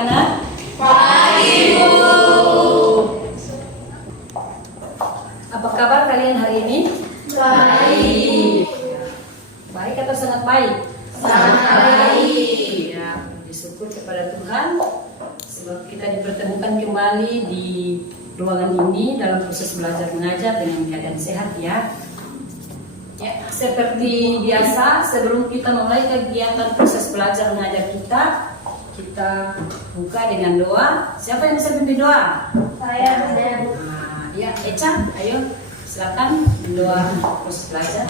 anak-anak? Pagi, Bu. Apa kabar kalian hari ini? Baik. Baik atau sangat baik? Sangat baik. Ya, bersyukur kepada Tuhan sebab kita dipertemukan kembali di ruangan ini dalam proses belajar mengajar dengan keadaan sehat ya. Ya, seperti biasa sebelum kita memulai kegiatan proses belajar mengajar kita buka dengan doa. Siapa yang bisa pimpin doa? Saya. Nah, ya, Eca, ayo silakan doa proses belajar.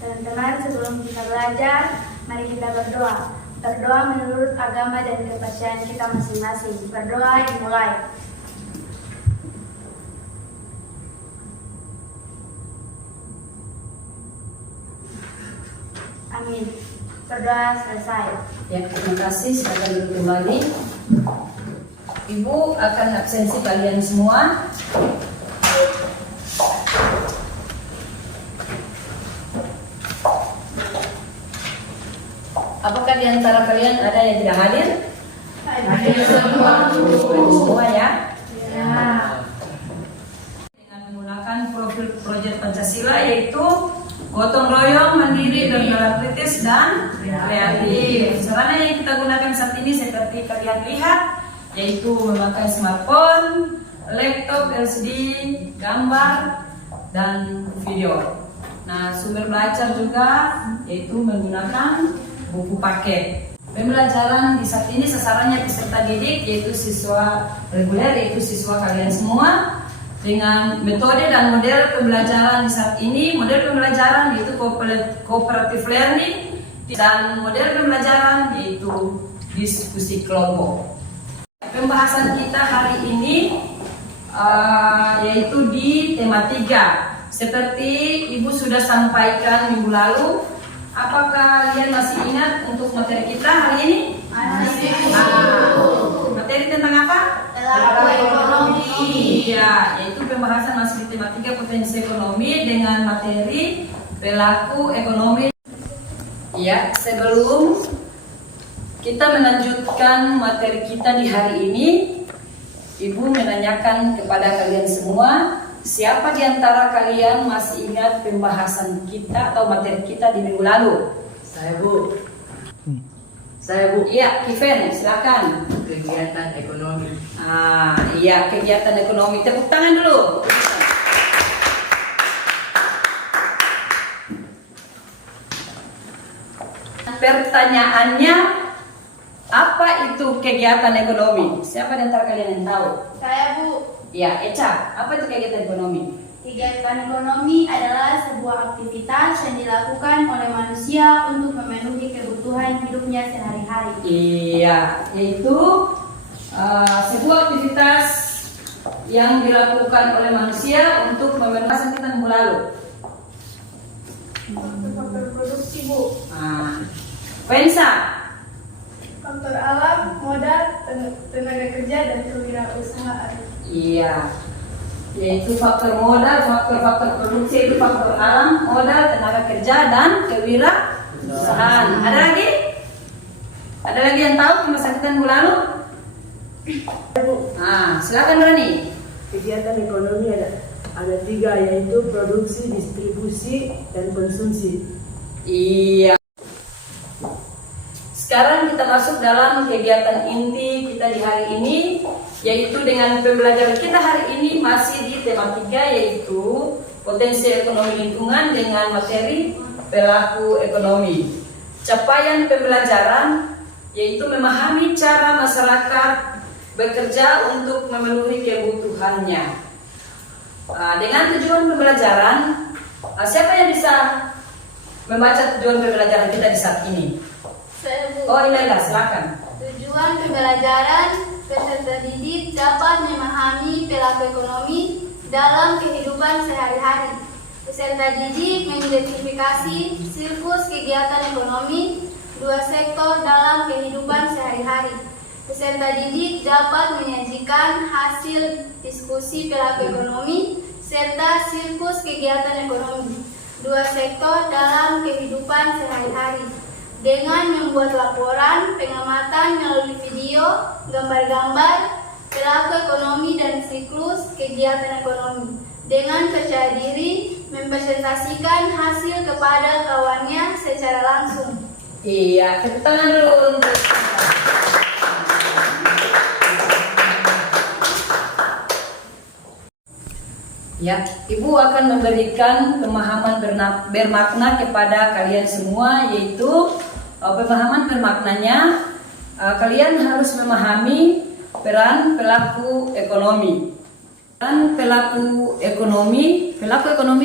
Teman-teman, sebelum kita belajar, mari kita berdoa. Berdoa menurut agama dan kepercayaan kita masing-masing. Berdoa dimulai. Amin. Berdoa selesai. Ya, terima kasih. Silakan duduk kembali. Ibu akan absensi kalian semua. Apakah di antara kalian ada yang tidak hadir? Hadir semua. Hadir semua ya. Ya. Dengan menggunakan profil proyek Pancasila yaitu gotong royong, mandiri, demokratis dan kreatif. Sarana yang kita gunakan saat ini seperti kalian lihat yaitu memakai smartphone, laptop LCD, gambar dan video. Nah, sumber belajar juga yaitu menggunakan buku paket. Pembelajaran di saat ini sasarannya peserta didik yaitu siswa reguler, yaitu siswa kalian semua. Dengan metode dan model pembelajaran di saat ini, model pembelajaran yaitu cooperative learning dan model pembelajaran yaitu diskusi kelompok. Pembahasan kita hari ini yaitu di tema 3. Seperti Ibu sudah sampaikan minggu lalu, apakah kalian masih ingat untuk materi kita hari ini? Masih. Materi tentang apa? Perilaku ekonomi. Iya, yaitu pembahasan masih di tema 3 potensi ekonomi dengan materi perilaku ekonomi. Ya, sebelum kita melanjutkan materi kita di hari ini, Ibu menanyakan kepada kalian semua, siapa di antara kalian masih ingat pembahasan kita atau materi kita di minggu lalu? Saya, Bu. Saya, Bu. Iya, Kiven, silakan. Kegiatan ekonomi. Iya, kegiatan ekonomi. Tepuk tangan dulu. Pertanyaannya, apa itu kegiatan ekonomi? Siapa di antara kalian yang tahu? Saya, Bu. Ya, Eca, apa itu kegiatan ekonomi? Kegiatan ekonomi adalah sebuah aktivitas yang dilakukan oleh manusia untuk memenuhi kebutuhan hidupnya sehari-hari. Iya, yaitu sebuah aktivitas yang dilakukan oleh manusia untuk memenuhi kebutuhan kita minggu lalu. Faktor produksi, Bu. Pensa, Faktor alam, modal, tenaga kerja, dan kewirausahaan. iya, yaitu faktor modal, faktor produksi itu faktor alam, modal, tenaga kerja dan kewirausahaan. Ada lagi? Ada lagi yang tahu pembahasan kita minggu lalu? Silakan Rani. Kegiatan ekonomi ada 3, yaitu produksi, distribusi, dan konsumsi. Iya. Sekarang kita masuk dalam kegiatan inti kita di hari ini, yaitu dengan pembelajaran kita hari ini masih di tema 3, yaitu potensi ekonomi lingkungan dengan materi perilaku ekonomi. Capaian pembelajaran yaitu memahami cara masyarakat bekerja untuk memenuhi kebutuhannya. Dengan tujuan pembelajaran, siapa yang bisa membaca tujuan pembelajaran kita di saat ini? Saya, Bu. Oh, Inilah, silakan. Tujuan pembelajaran, peserta didik dapat memahami perilaku ekonomi dalam kehidupan sehari-hari. Peserta didik mengidentifikasi siklus kegiatan ekonomi 2 sektor dalam kehidupan sehari-hari. Peserta didik dapat menyajikan hasil diskusi perilaku ekonomi serta siklus kegiatan ekonomi 2 kedua sektor dalam kehidupan sehari-hari dengan membuat laporan, pengamatan melalui video, gambar-gambar, perilaku ekonomi dan siklus kegiatan ekonomi. Dengan percaya diri, mempresentasikan hasil kepada kawannya secara langsung. Iya, tepuk tangan dulu untuk ya, Ibu akan memberikan pemahaman bermakna kepada kalian semua, yaitu pemahaman bermaknanya kalian harus memahami peran pelaku ekonomi. Peran pelaku ekonomi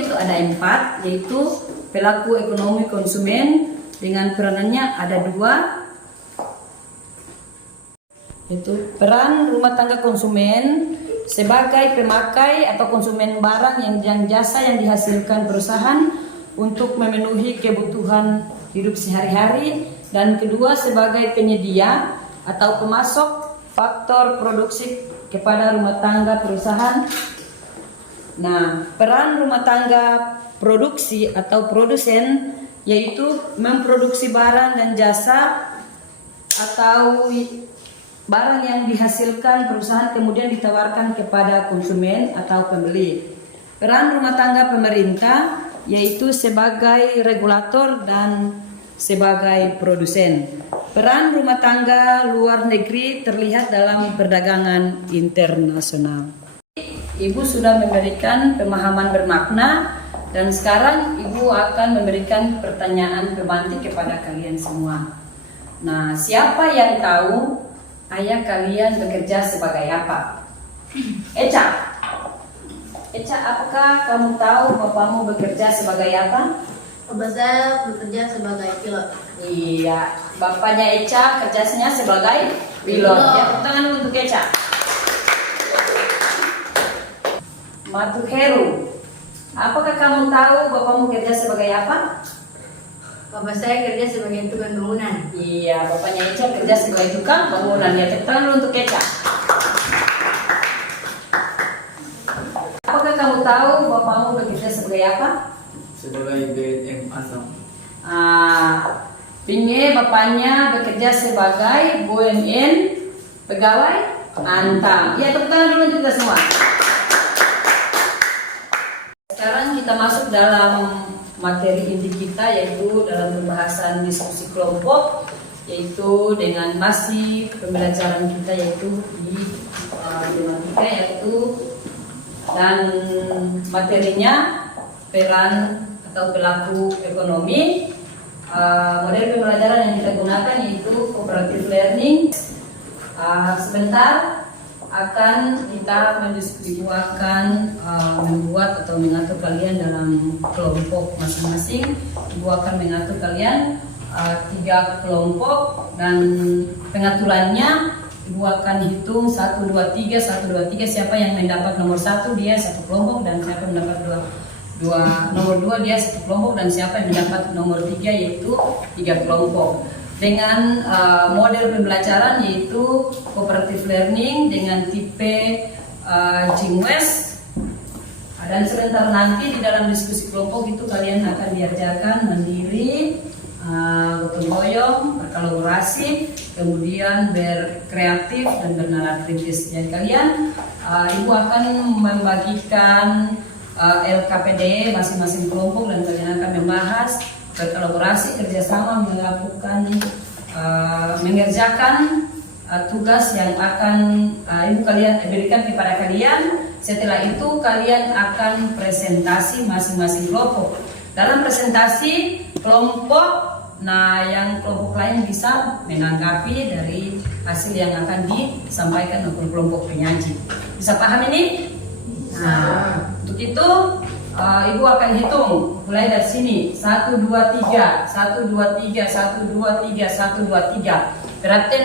itu ada 4, yaitu pelaku ekonomi konsumen dengan peranannya ada 2, yaitu peran rumah tangga konsumen sebagai pemakai atau konsumen barang yang jasa yang dihasilkan perusahaan untuk memenuhi kebutuhan hidup sehari-hari, dan kedua sebagai penyedia atau pemasok faktor produksi kepada rumah tangga perusahaan. Nah, peran rumah tangga produksi atau produsen yaitu memproduksi barang dan jasa atau barang yang dihasilkan perusahaan kemudian ditawarkan kepada konsumen atau pembeli. Peran rumah tangga pemerintah yaitu sebagai regulator dan sebagai produsen. Peran rumah tangga luar negeri terlihat dalam perdagangan internasional. Ibu sudah memberikan pemahaman bermakna dan sekarang Ibu akan memberikan pertanyaan pemantik kepada kalian semua. Nah, siapa yang tahu ayah kalian bekerja sebagai apa? Eca, apakah kamu tahu bapakmu bekerja sebagai apa? Bapak saya bekerja sebagai pilot. Iya, bapaknya Eca kerjanya sebagai pilot. Ya, tepuk tangan untuk Eca. Matu Heru, apakah kamu tahu bapakmu kerja sebagai apa? Bapak saya kerja sebagai tukang bangunan. Iya, bapaknya Eca kerja sebagai tukang bangunan. Ya, tepuk tangan untuk Eca. Apakah kamu tahu bapakmu bekerja sebagai apa? Sebagai BNM Antam. Pinge bapaknya bekerja sebagai BUMN pegawai Antam. Ya, tepuk tangan dulu untuk kita semua. Sekarang kita masuk dalam materi inti kita, yaitu dalam pembahasan diskusi kelompok, yaitu dengan masih pembelajaran kita yaitu di matematika, yaitu dan materinya peran atau pelaku ekonomi. Model pembelajaran yang kita gunakan yaitu cooperative learning. Sebentar akan kita mendiskusikan membuat atau mengatur kalian dalam kelompok masing-masing. Ibu akan mengatur kalian 3 kelompok, dan pengaturannya Ibu akan hitung 1, 2, 3, 1, 2, 3. Siapa yang mendapat nomor 1 dia 1 kelompok, dan siapa yang mendapat nomor 2 dia 1 kelompok, dan siapa yang mendapat nomor 3 yaitu 3 kelompok. Dengan model pembelajaran yaitu cooperative learning dengan tipe Jingwes. Dan sebentar nanti di dalam diskusi kelompok itu kalian akan diajarkan mandiri, gotong royong, berkolaborasi, kemudian berkreatif dan bernalar kritis. Dan kalian, Ibu akan membagikan LKPD masing-masing kelompok, dan kalian akan membahas berkolaborasi, kerjasama, melakukan mengerjakan tugas yang akan Ibu kalian berikan kepada kalian. Setelah itu kalian akan presentasi masing-masing kelompok. Dalam presentasi kelompok, yang kelompok lain bisa menanggapi dari hasil yang akan disampaikan oleh kelompok penyaji. Bisa paham ini? Nah, untuk itu Ibu akan hitung mulai dari sini 1, 2, 3, 1, 2, 3, 1, 2, 3, 1, 2, 3. Berarti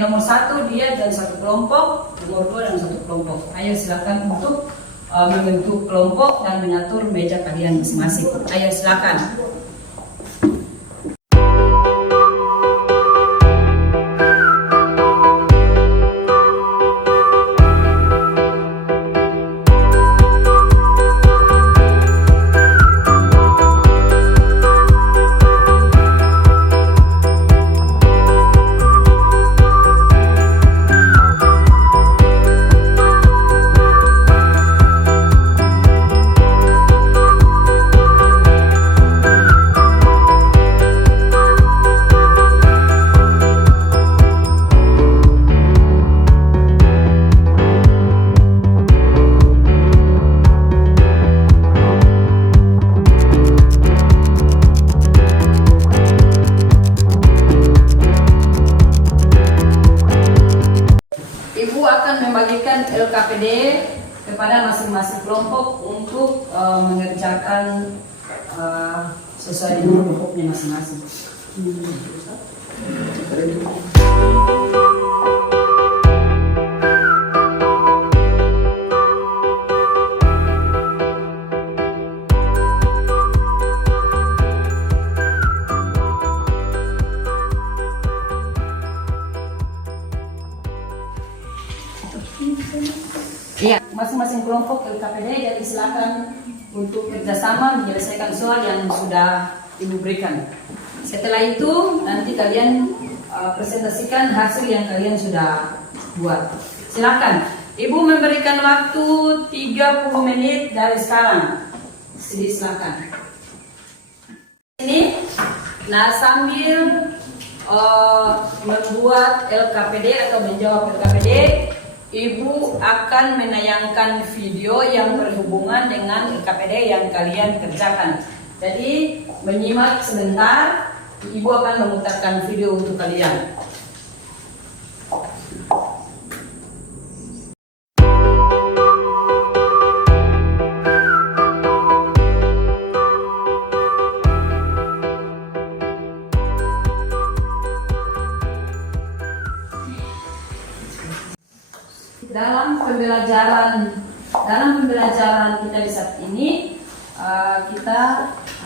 nomor 1 dia dan 1 kelompok, nomor 2 dan 1 kelompok. Ayo silakan untuk membentuk kelompok dan mengatur meja kalian masing-masing. Ayo silakan. mengerjakan sesuai dengan kelompoknya masing-masing. Iya, masing-masing kelompok LKPD, jadi silakan untuk kerjasama menyelesaikan soal yang sudah Ibu berikan. Setelah itu nanti kalian presentasikan hasil yang kalian sudah buat. Silakan. Ibu memberikan waktu 30 menit dari sekarang. Silakan. Ini, nah sambil membuat LKPD atau menjawab LKPD, Ibu akan menayangkan video yang berhubungan dengan LKPD yang kalian kerjakan. Jadi menyimak sebentar, Ibu akan memutarkan video untuk kalian. Dalam pembelajaran kita di saat ini, kita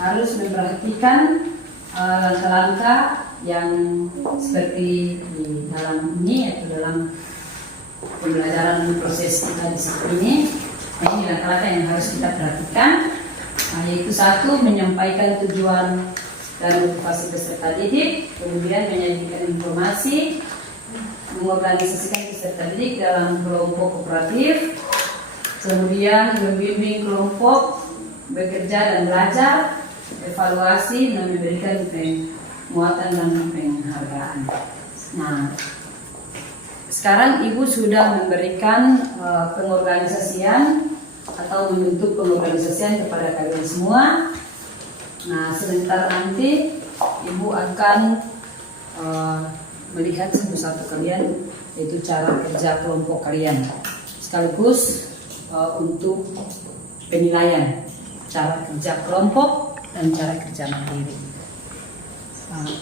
harus memperhatikan langkah-langkah yang seperti di dalam ini, yaitu dalam pembelajaran proses kita di saat ini. Nah, ini langkah-langkah yang harus kita perhatikan, yaitu satu, menyampaikan tujuan dan motivasi peserta didik, kemudian menyajikan informasi, mengorganisasikan peserta didik dalam kelompok kooperatif, kemudian membimbing kelompok bekerja dan belajar, evaluasi dan memberikan penguatan dan penghargaan. Nah, sekarang Ibu sudah memberikan pengorganisasian atau membentuk pengorganisasian kepada kalian semua. Nah, sebentar nanti Ibu akan melihat satu-satu kalian, yaitu cara kerja kelompok kalian, sekaligus untuk penilaian cara kerja kelompok dan cara kerja mandiri.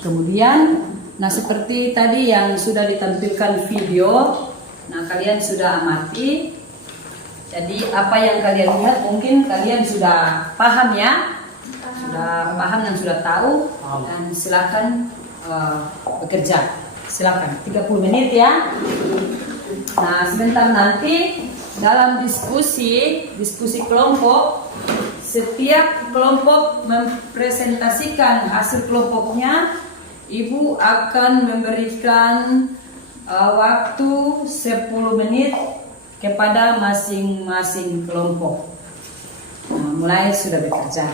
Kemudian, nah seperti tadi yang sudah ditampilkan video, nah kalian sudah amati. Jadi apa yang kalian lihat mungkin kalian sudah paham ya, sudah paham dan sudah tahu, dan silakan bekerja. Silakan 30 menit ya. Nah, sebentar nanti dalam diskusi kelompok, setiap kelompok mempresentasikan hasil kelompoknya. Ibu akan memberikan waktu 10 menit kepada masing-masing kelompok. Nah, mulai sudah bekerja.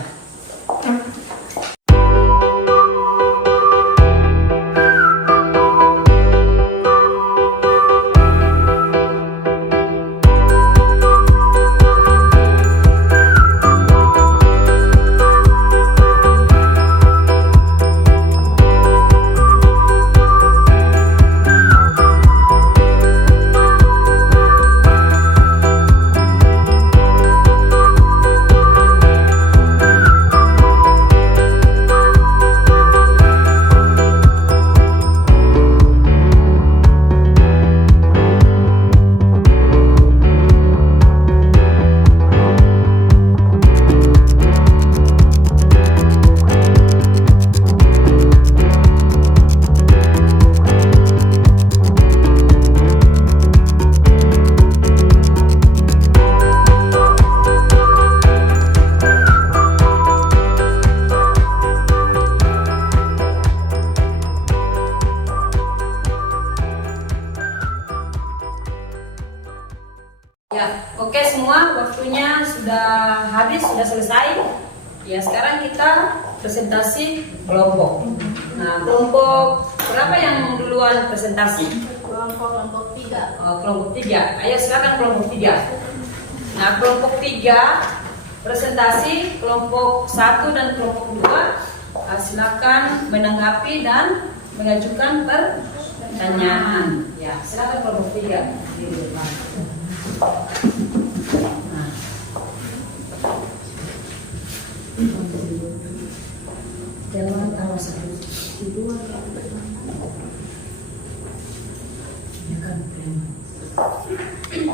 Ya, oke semua, waktunya sudah habis, sudah selesai. Ya, sekarang kita presentasi kelompok. Nah, kelompok berapa yang duluan presentasi? Kelompok 3. Kelompok 3. Ayo silakan kelompok 3. Nah, kelompok 3 presentasi, kelompok 1 dan kelompok 2 silakan menanggapi dan mengajukan pertanyaan. Ya, silakan kelompok 3 di depan. Nah. Dewan awas dua.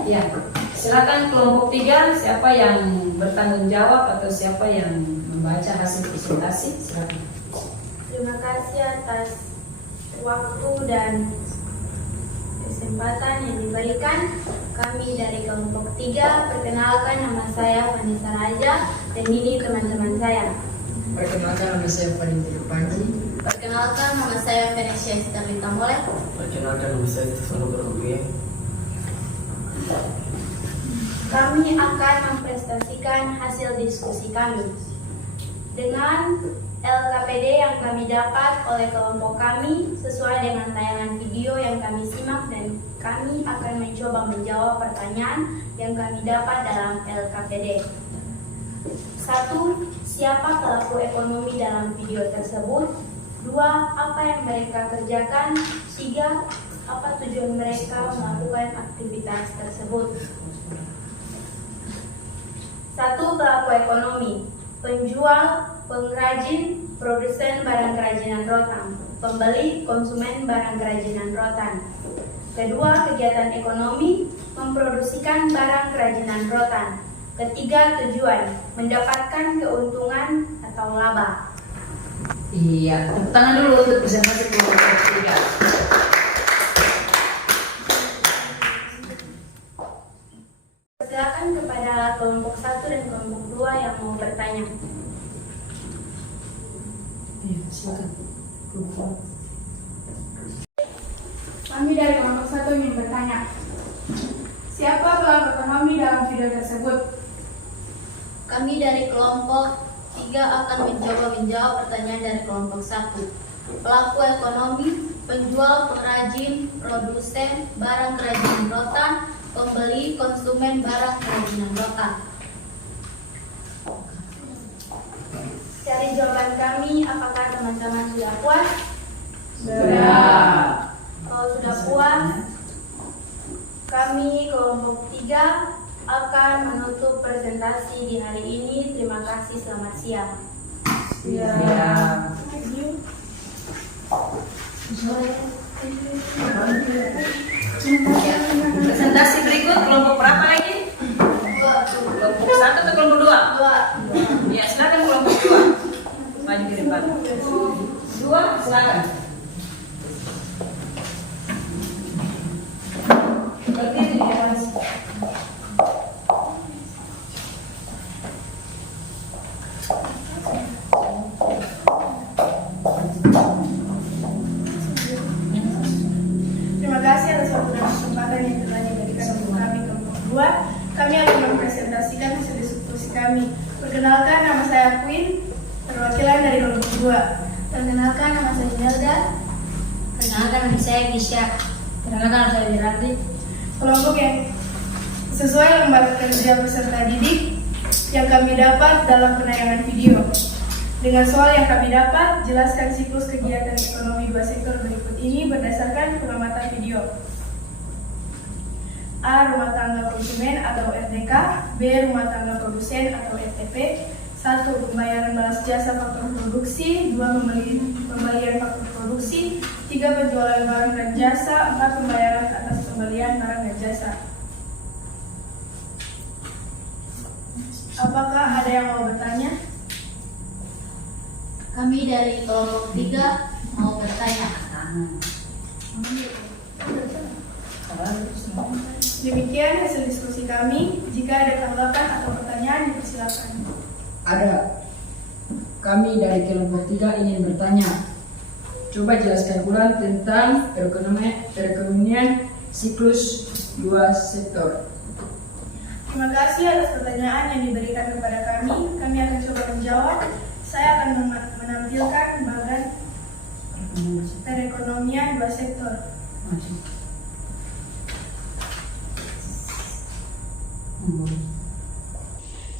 Ya, silakan kelompok 3, siapa yang bertanggung jawab atau siapa yang membaca hasil presentasi, silakan. Terima kasih atas waktu dan kesempatan yang diberikan. Kami dari kelompok 3, perkenalkan nama saya Vanessa Raja dan ini teman-teman saya. Perkenalkan nama saya Valentina Panji. Perkenalkan nama saya Venesia Sterlita Molek. Perkenalkan nama saya Stefano Berhubungan. Kami akan mempresentasikan hasil diskusi kami dengan LKPD yang kami dapat oleh kelompok kami sesuai dengan tayangan video yang kami simak, dan kami akan mencoba menjawab pertanyaan yang kami dapat dalam LKPD. 1. Siapa pelaku ekonomi dalam video tersebut? 2. Apa yang mereka kerjakan? 3. Apa tujuan mereka melakukan aktivitas tersebut? 1. Pelaku ekonomi: penjual, pengrajin, produsen barang kerajinan rotan, pembeli, konsumen barang kerajinan rotan. Kedua, kegiatan ekonomi: memproduksikan barang kerajinan rotan. Ketiga, tujuan: mendapatkan keuntungan atau laba. Iya, tepuk tangan dulu untuk presentasi kelompok 3. Silakan kepada kelompok 1 dan kelompok 2 yang mau bertanya. Iya, silakan. Kami dari kelompok 1 ingin bertanya, siapa pelaku ekonomi dalam video tersebut? Kami dari kelompok 3 akan mencoba menjawab pertanyaan dari kelompok 1. Pelaku ekonomi: penjual, pengrajin, produsen barang kerajinan rotan, pembeli, konsumen barang kerajinan rotan. Dari jawaban kami, apakah teman-teman sudah puas? Sudah. Kalau sudah puas, kami kelompok 3 akan menutup presentasi di hari ini. Terima kasih, selamat siang. Siap. Presentasi berikut kelompok berapa lagi? Kelompok 1 atau kelompok 2? Ya, silakan kelompok 2. Maju ke depan. 2, silakan. Berdiri di depan. Terima kasih atas waktu dan kesempatan yang telah diberikan untuk kami kelompok 2. Kami akan mempresentasikan hasil diskusi kami. Perkenalkan, nama saya Queen, perwakilan dari kelompok 2. Perkenalkan, nama saya Imelda. Perkenalkan, nama saya Gisha. Perkenalkan, nama saya Wiranti. Kelompok yang sesuai lembaga kerja peserta didik yang kami dapat dalam penayangan video. Dengan soal yang kami dapat, jelaskan siklus kegiatan ekonomi 2 sektor berikut ini berdasarkan pengamatan video. A. Rumah tangga konsumen atau RTK. B. Rumah tangga produsen atau RTP. 1. Pembayaran balas jasa faktor produksi. 2. Pembelian faktor produksi. 3. Penjualan barang dan jasa. 4. Pembayaran atas pembelian barang dan jasa. Apakah ada yang mau bertanya? Kami dari kelompok 3 mau bertanya. Demikian hasil diskusi kami. Jika ada tanggapan atau pertanyaan, dipersilakan. Ada. Kami dari kelompok 3 ingin bertanya. Coba jelaskan ulang tentang perekonomian siklus 2 sektor. Terima kasih atas pertanyaan yang diberikan kepada kami. Kami akan coba menjawab. Saya akan menampilkan bagan perekonomian 2 sektor.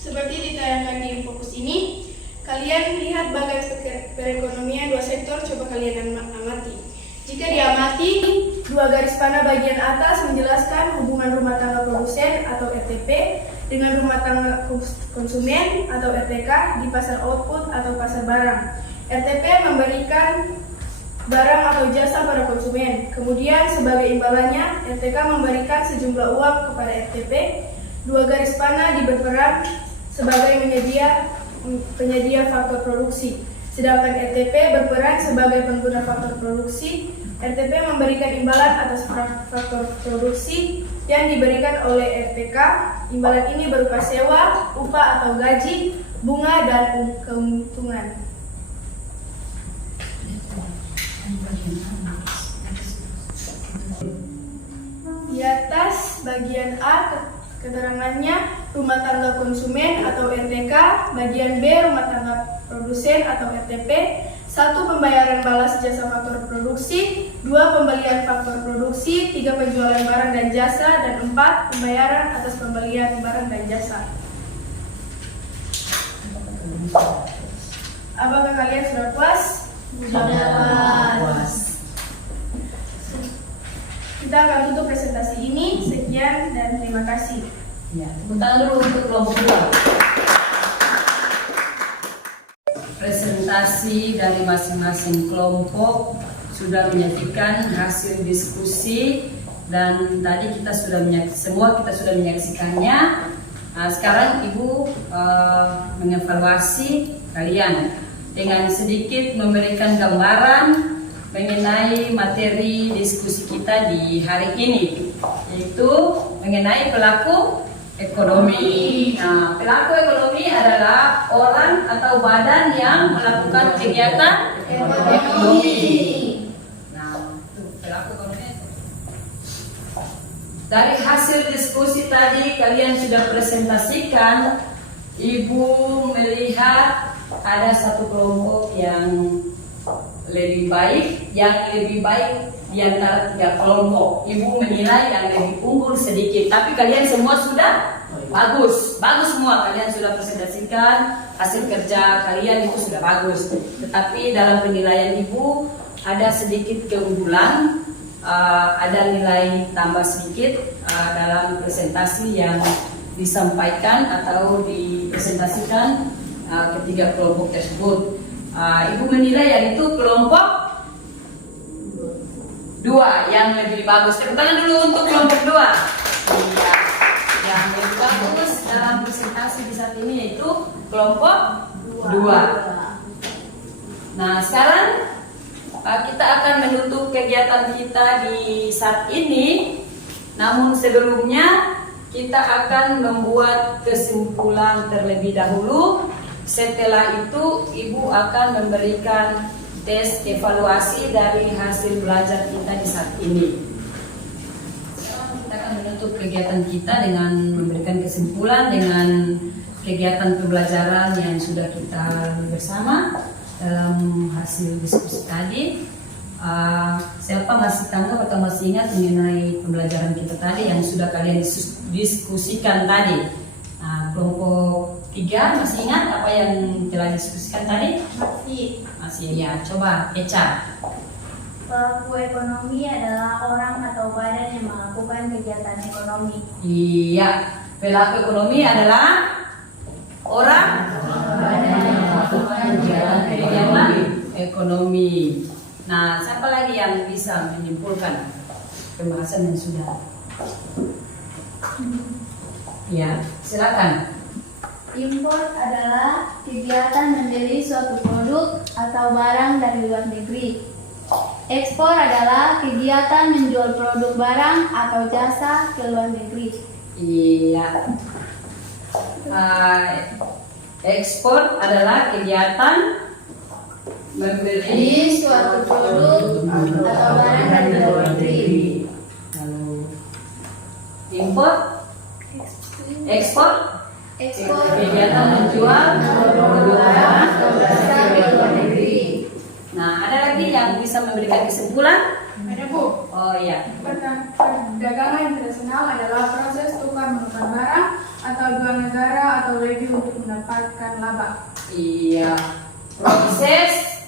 Seperti ditayangkan di fokus ini, kalian lihat bagan perekonomian 2 sektor. Coba kalian amati. Jika diamati, 2 garis panah bagian atas menjelaskan hubungan rumah tangga produsen atau RTP dengan rumah tangga konsumen atau RTK di pasar output atau pasar barang. RTP memberikan barang atau jasa pada konsumen. Kemudian sebagai imbalannya, RTK memberikan sejumlah uang kepada RTP. Dua garis panah berperan sebagai penyedia faktor produksi. Sedangkan RTP berperan sebagai pengguna faktor produksi. RTP memberikan imbalan atas faktor produksi yang diberikan oleh RTK. Imbalan ini berupa sewa, upah atau gaji, bunga, dan keuntungan. Di atas bagian A keterangannya rumah tangga konsumen atau RTK, bagian B rumah tangga produsen atau RTP. 1. Pembayaran balas jasa faktor produksi. 2. Pembelian faktor produksi. 3. Penjualan barang dan jasa. Dan 4. Pembayaran atas pembelian barang dan jasa. Apakah kalian sudah puas? Puas. Kita akan tutup presentasi ini. Sekian dan terima kasih. Ya, tepuk tangan dulu untuk kelompok 2. Presentasi dari masing-masing kelompok sudah menyajikan hasil diskusi dan tadi kita sudah menyaksikannya. Nah, sekarang Ibu mengevaluasi kalian dengan sedikit memberikan gambaran mengenai materi diskusi kita di hari ini, yaitu mengenai pelaku ekonomi. Nah, pelaku ekonomi adalah orang atau badan yang melakukan kegiatan ekonomi. Nah, itu pelaku ekonomi. Dari hasil diskusi tadi kalian sudah presentasikan, Ibu melihat ada satu kelompok yang lebih baik di antara 3 kelompok. Ibu menilai yang lebih unggul sedikit, tapi kalian semua sudah bagus semua. Kalian sudah presentasikan hasil kerja kalian, itu sudah bagus. Tetapi dalam penilaian Ibu ada sedikit keunggulan, ada nilai tambah sedikit dalam presentasi yang disampaikan atau dipresentasikan ketiga kelompok tersebut. Ibu menilai yaitu kelompok 2 yang lebih bagus. Tepuk tangan dulu untuk kelompok 2. Iya, yang lebih bagus dalam presentasi di saat ini yaitu kelompok 2. Nah, sekarang kita akan menutup kegiatan kita di saat ini. Namun sebelumnya kita akan membuat kesimpulan terlebih dahulu. Setelah itu Ibu akan memberikan tes evaluasi dari hasil belajar kita di saat ini. Sekarang kita akan menutup kegiatan kita dengan memberikan kesimpulan dengan kegiatan pembelajaran yang sudah kita lalui bersama dalam hasil diskusi tadi. Siapa masih tanggap atau masih ingat mengenai pembelajaran kita tadi yang sudah kalian diskusikan tadi? Kelompok 3 masih ingat apa yang telah diskusikan tadi? Masih ya. Coba Eca. Pelaku ekonomi adalah orang atau badan yang melakukan kegiatan ekonomi. Iya, pelaku ekonomi adalah orang yang melakukan kegiatan ekonomi. Nah, siapa lagi yang bisa menyimpulkan pembahasan yang sudah? Ya, silakan. Import adalah kegiatan membeli suatu produk atau barang dari luar negeri. Ekspor adalah kegiatan menjual produk barang atau jasa ke luar negeri. Iya. Ekspor adalah kegiatan membeli suatu produk atau barang dari luar negeri. Lalu import, ekspor, kegiatan menjual produk barang atau jasa ke luar negeri. Nah, ada lagi yang bisa memberikan kesimpulan? Ada, Bu. Oh iya. Perdagangan internasional adalah proses tukar menukar barang atau dua negara atau lebih untuk mendapatkan laba. Iya.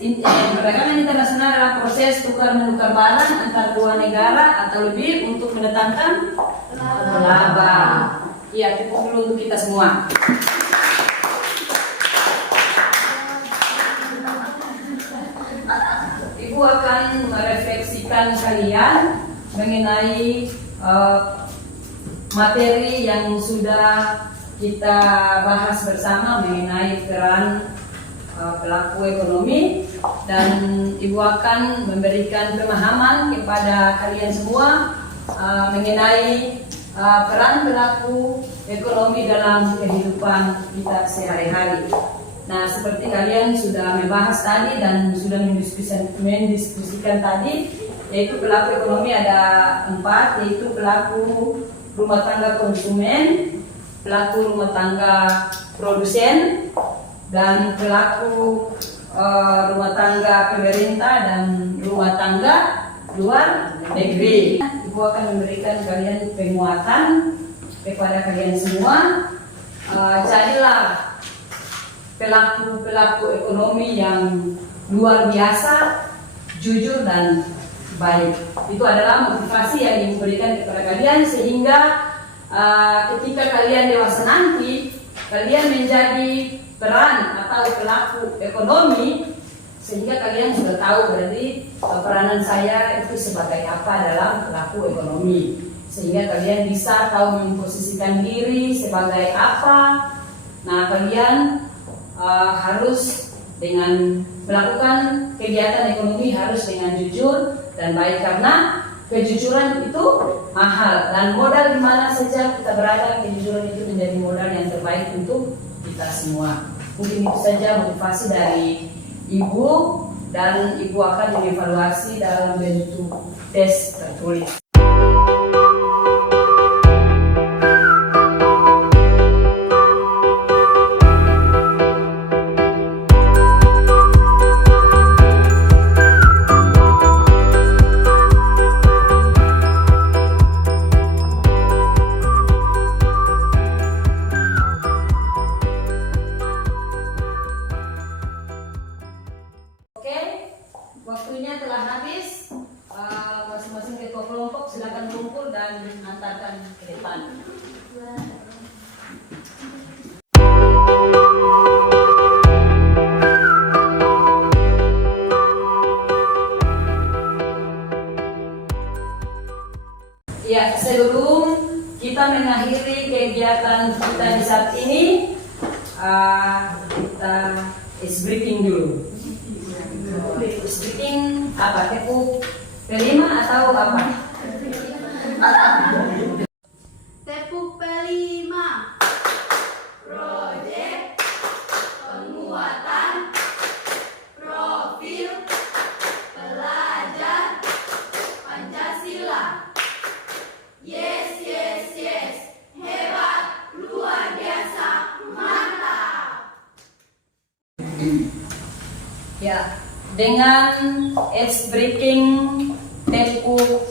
Perdagangan internasional adalah proses tukar menukar barang antar dua negara atau lebih untuk mendatangkan laba. Iya, tepuk dulu untuk kita semua. Ibu akan merefleksikan kalian mengenai materi yang sudah kita bahas bersama mengenai peran pelaku ekonomi, dan Ibu akan memberikan pemahaman kepada kalian semua mengenai peran pelaku ekonomi dalam kehidupan kita sehari-hari. Nah, seperti kalian sudah membahas tadi dan sudah mendiskusikan tadi, yaitu pelaku ekonomi ada 4, yaitu pelaku rumah tangga konsumen, pelaku rumah tangga produsen, dan pelaku rumah tangga pemerintah dan rumah tangga luar negeri. Ibu akan memberikan kalian penguatan kepada kalian semua. Carilah pelaku ekonomi yang luar biasa, jujur dan baik. Itu adalah motivasi yang diberikan kepada kalian, sehingga ketika kalian dewasa nanti, kalian menjadi peran atau pelaku ekonomi, sehingga kalian sudah tahu berarti peranan saya itu sebagai apa dalam pelaku ekonomi, sehingga kalian bisa tahu memposisikan diri sebagai apa. Nah, kalian harus dengan melakukan kegiatan ekonomi harus dengan jujur dan baik, karena kejujuran itu mahal, dan modal di mana saja kita berada, kejujuran itu menjadi modal yang terbaik untuk kita semua. Mungkin itu saja motivasi dari Ibu, dan Ibu akan dievaluasi dalam bentuk tes tertulis. Waktunya telah habis. Masing-masing ketua kelompok silakan kumpul dan antarkan ke depan. Ya, sebelum kita mengakhiri kegiatan kita di saat ini, kita is breaking dulu. Speaking apa? Tepuk kelima atau apa? Tepuk kelima. Proyek penguatan profil pelajar Pancasila. Yes, yes, yes. Hebat, luar biasa, mantap. Ya, dengan age breaking tepuk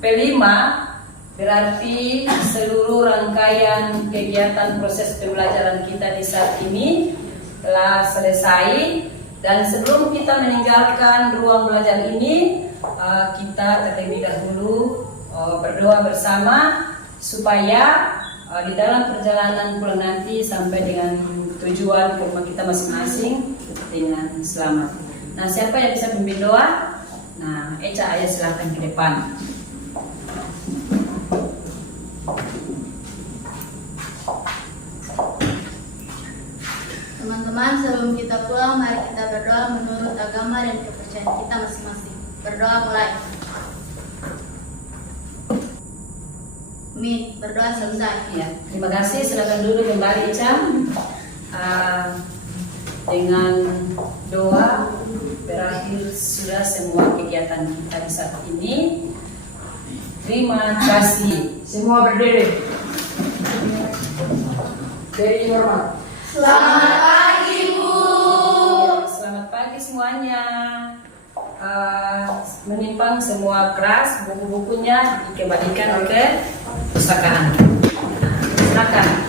kelima, berarti seluruh rangkaian kegiatan proses pembelajaran kita di saat ini telah selesai. Dan sebelum kita meninggalkan ruang belajar ini, kita terlebih dahulu berdoa bersama supaya di dalam perjalanan pulang nanti sampai dengan tujuan ke rumah kita masing-masing dengan selamat. Nah, siapa yang bisa memimpin doa? Nah, Eca, Ayah silahkan ke depan. Teman-teman, sebelum kita pulang, mari kita berdoa menurut agama dan kepercayaan kita masing-masing. Berdoa mulai. Amin. Berdoa selesai. Ya, terima kasih. Silakan dulu kembali, Eca. Dengan doa berakhir sudah semua kegiatan kita di saat ini. Terima kasih. Semua berdiri. Beri hormat. Selamat pagi, Bu. Selamat pagi semuanya. Menyimpang semua kelas, buku-bukunya dikembalikan ke pustakaan. Silakan.